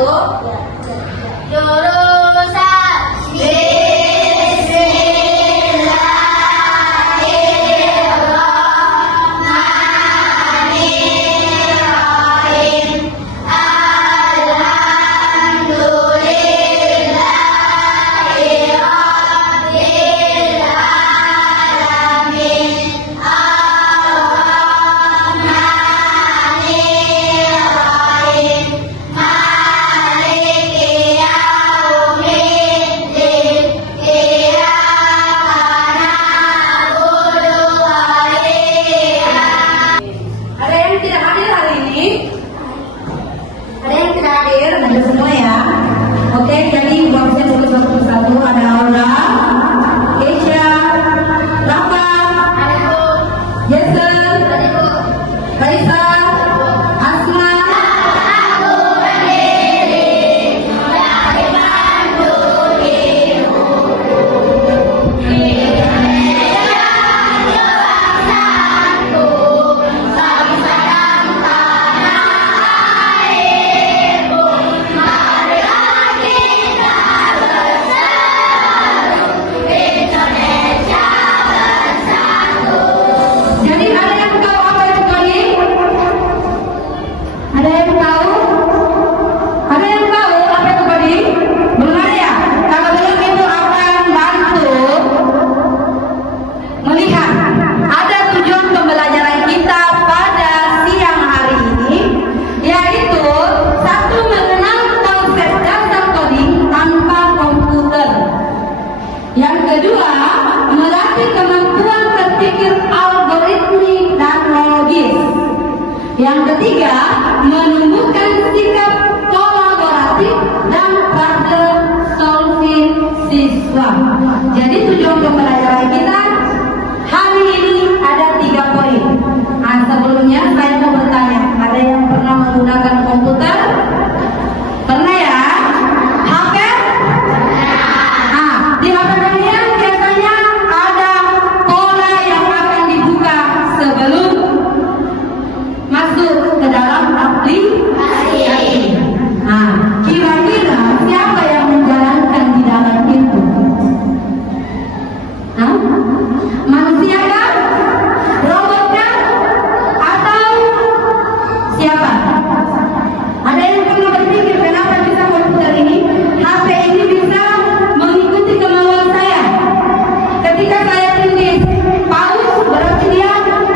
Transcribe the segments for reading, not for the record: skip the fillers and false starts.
Bu? Jurusan Bismillahirrahmanirrahim. Alhamdulillahirabbil alamin. Ar-Rahmanirrahim. Maliki yaumiddin. Iyyaka na'budu wa iyyaka. Ada yang tidak hadir hari ini? Ada yang tidak hadir? Ada semua ya? Oke, jadi babnya dulu satu-satu. Ada Aura, Keisha, Rafa, Jason, Raisa, Asma. Jadi ada yang tahu apa itu kali? Ada yang tahu? Ada yang tahu apa itu kali? Belum ada ya? Kalau belum itu akan bantu melihat ada tujuan pembelajaran kita pada siang hari ini, yaitu satu, mengenal konsep dasar coding tanpa komputer. Yang kedua, melatih kemampuan berpikir algoritmik dan logis. Yang ketiga, menumbuhkan sikap kolaboratif dan problem solving siswa. Jadi tujuan pembelajaran kita hari ini ada 3 poin. Sebelumnya saya mau bertanya, ada yang pernah menggunakan komputer? Pernah ya? HP? Di HP kalian biasanya ada pola yang akan dibuka sebelum masuk ke dalam aplikasi. Kira-kira siapa yang menjalankan di dalam itu? Manusia kah? Robot kah? Atau siapa? Ada yang pernah berpikir kenapa bisa komputer ini, HP ini bisa mengikuti kemauan saya? Ketika saya tulis pause, berarti dia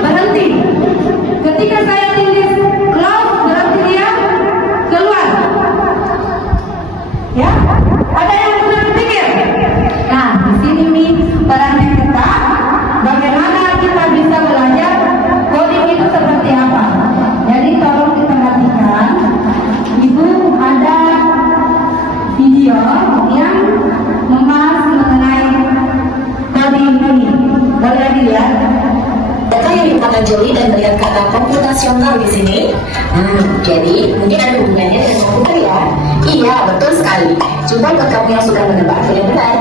berhenti. Ketika saya tulis close, berarti dia keluar. Ya, ada yang pernah berpikir? Nah, di sini nih perannya kita, bagaimana kita bisa belajar coding itu seperti apa. Jadi tolong kita perhatikan, Ibu ada video yang membahas mengenai coding ini. Boleh dilihat? Data yang dipakai Joli dan melihat kata komputasional di sini. Jadi mungkin ada hubungannya dengan komputer ya? Iya, betul sekali. Coba buat kamu yang sudah menebak yang benar.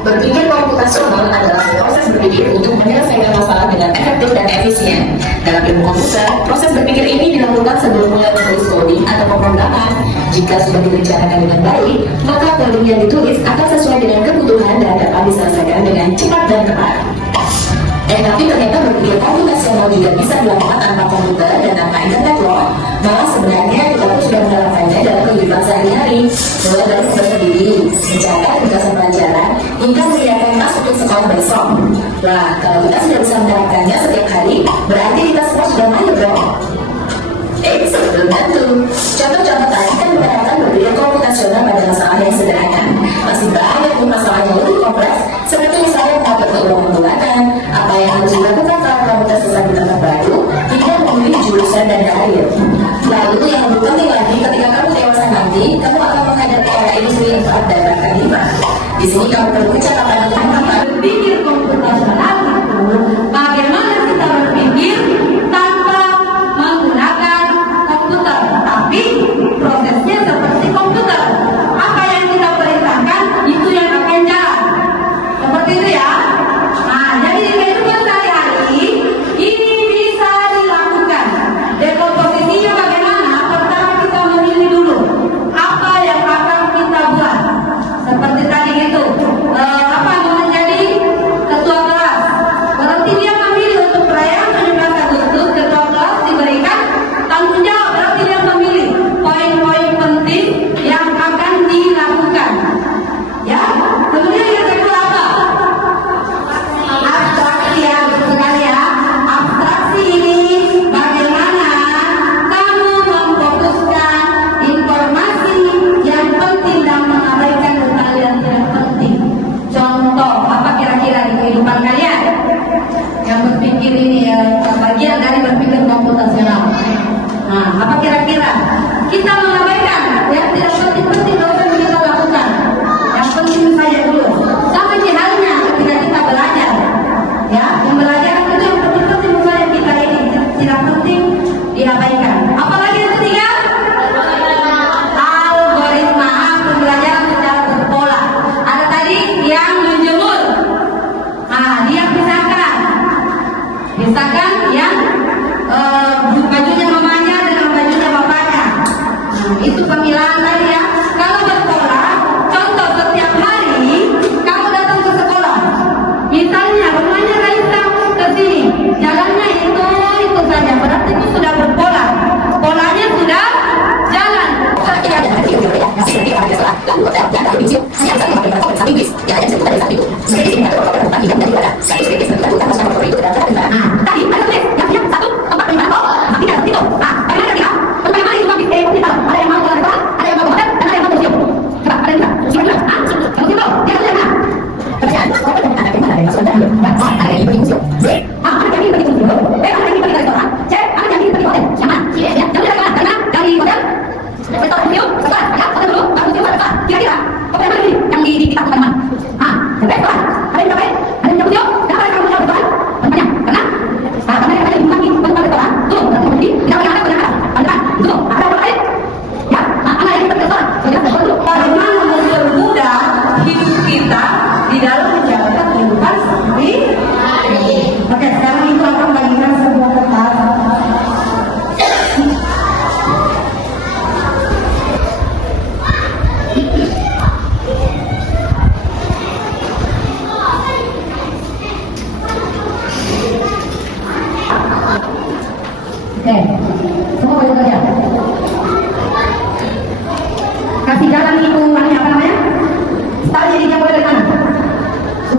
Berpikir komputasional adalah proses berpikir untuk menyelesaikan masalah dengan efektif dan efisien. Dalam ilmu komputer, proses berpikir ini dilakukan sebelum mulai menulis coding atau pemrograman. Jika sudah direncanakan dengan baik, maka coding yang ditulis akan sesuai dengan kebutuhan dan dapat diselesaikan dengan cepat dan tepat. Tapi ternyata berpikir komputasional juga bisa dilakukan tanpa komputer dan tanpa internet loh. Malah sebenarnya kita pun sudah menerapkannya dalam kehidupan sehari-hari, mulai dari membaca diri, mencatat tugasan pelajaran, hingga menyiapkan tas untuk sekolah besok. Wah, kalau kita sudah bisa menerapkannya setiap hari, berarti kita semua sudah mahir dong. Belum tentu. Contoh-contoh tadi kan menerapkan berpikir komputasional pada masalah yang sederhana. Masih banyak masalah yang lebih kompleks, seperti misalnya mengatur keuangan bulanan, apa yang harus dilakukan kalau kamu tersesat di tempat baru, hingga memilih jurusan dan karir. Lalu yang lebih penting lagi, ketika kamu dewasa nanti, kamu akan menghadapi era industri yang cepat dan berkembang. Di sini kamu perlu kecakapan untuk Berpikir komputasional itu bagaimana kita berpikir tanpa menggunakan komputer, tapi prosesnya seperti komputer. Apa yang kita perintahkan itu yang akan jalan. Seperti itu ya. Nah, jadi di kehidupan sehari-hari ini bisa dilakukan. Dekomposisinya bagaimana? Pertama kita memilih dulu apa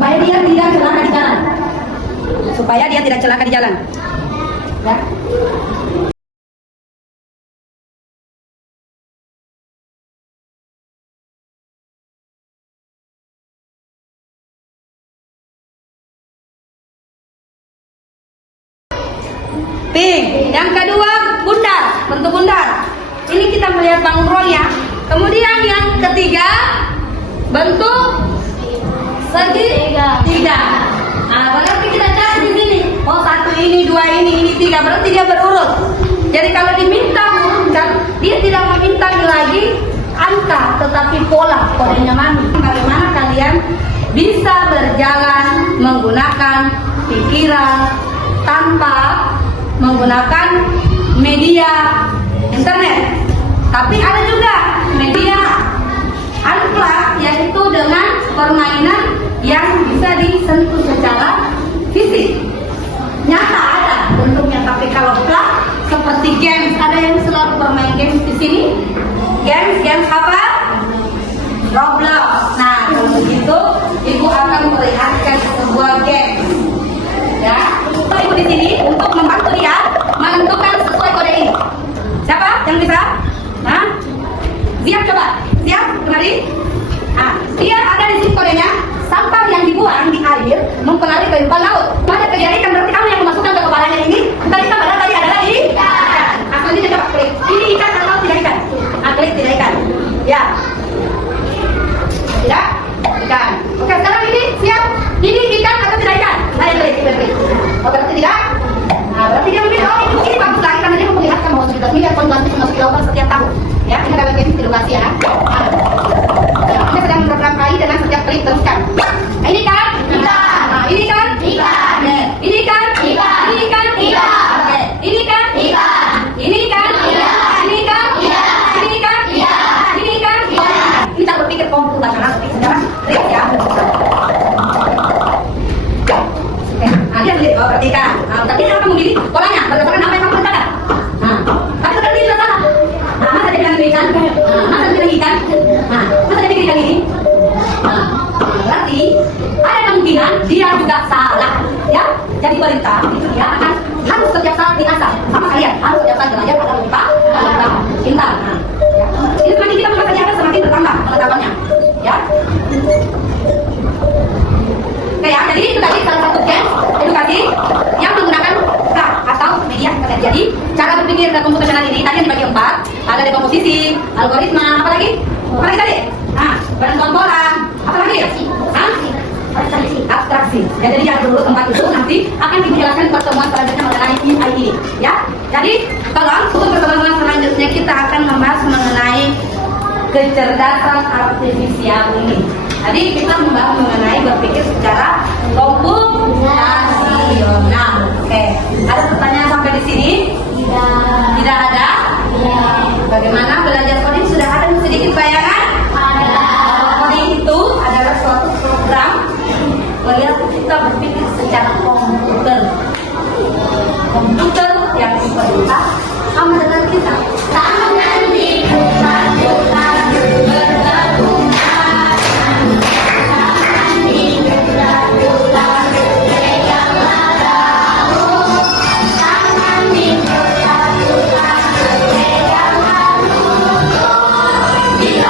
supaya dia tidak celaka di jalan. Supaya dia tidak celaka di jalan. Ya. Pink. Yang kedua, bundar, bentuk bundar. Ini kita melihat bangunnya. Kemudian yang ketiga, bentuk segitiga. Nah, berarti kita cari di sini. Oh, satu ini, dua ini tiga. Berarti dia berurut. Jadi kalau diminta mengurutkan, dia tidak meminta lagi angka, tetapi pola, kodenya mami. Bagaimana kalian bisa berjalan menggunakan pikiran tanpa menggunakan media internet. Tapi ada juga media unplug, yaitu dengan permainan yang bisa disentuh secara fisik. Nyata ada bentuknya, tapi kalau plug seperti games, ada yang selalu bermain games di sini. Games apa? Roblox. Nah, kalau begitu ibu akan melihatkan sebuah game. Ya, ibu di sini untuk membantu dia menentukan sesuai kode ini. Siapa yang bisa? Nah, siap coba. Siap, kembali. Nah, dia ada di sini kodenya. Sampah yang dibuang di air mempengaruhi kehidupan laut. Ada kejadian berarti kamu yang memasukkan ke kepalanya ini. Tadi padahal tadi adalah ikan. Nah, selanjutnya coba klik. Ini ikan atau tidak ikan? Nah, klik tidak ikan. Ya. Tidak ikan. Oke, sekarang ini siap. Ini ikan atau tidak ikan? Saya klik. Oh, berarti tidak? Nah, berarti dia memilih, oh ini bagus lagi karena dia memperlihatkan bahwa 17 miliar konsumsi masuk ke lautan setiap tahun. Ya, ini adalah game edukasi ya. Nah, kita sedang program KI dengan setiap klik teruskan. Nah, ini kan? Ikan. Nah, ini kan? Ikan. Ini kan? Ikan. Ini kan? Ikan. Oke. Ini kan? Ikan. Ini kan? Ikan. Ini kan? Ikan. Ini kan? Ikan. Ini kan? Ikan. Kita berpikir komputasional sekarang klik ya. Nah, dia milih, oh berarti ikan. Nah, tapi dia akan memilih polanya berdasarkan apa yang kamu kerjakan. Nah, tapi kalau dia salah. Nah, masa dia bilang ikan? Nah, masa dia bilang ikan? Nah, masa dia bilang ikan ini? Nah, berarti ada kemungkinan dia juga salah. Ya, jadi wanita itu dia akan harus setiap saat diasah sama kalian. Harus setiap saat belajar pada wanita dalam cinta. Nah, ya. Ini semakin kita mempelajari semakin bertambah pengetahuannya. Ya. Oke ya, jadi itu tadi salah satu game edukasi yang menggunakan graf atau media internet. Jadi cara berpikir dan komputasional ini tadi yang dibagi 4, ada dekomposisi, algoritma, apa lagi? Apa lagi tadi? Nah, bantuan pola, apa lagi? Abstraksi. Ya, jadi yang dulu tempat itu nanti akan dijelaskan pertemuan selanjutnya mengenai AI ini. Ya, jadi tolong untuk pertemuan selanjutnya kita akan membahas mengenai kecerdasan artifisial ini. Tadi kita membahas mengenai berpikir secara komputasional. Oke, ada pertanyaan sampai di sini? Tidak ada? Bagaimana belajar coding? Sudah ada sedikit bayangan? Ada. Coding itu adalah suatu program melihat kita berpikir secara komputer. Komputer yang diperlukan sama dengan kita. Tangan diputar-putar bergabung. Bila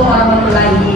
warahmatullahi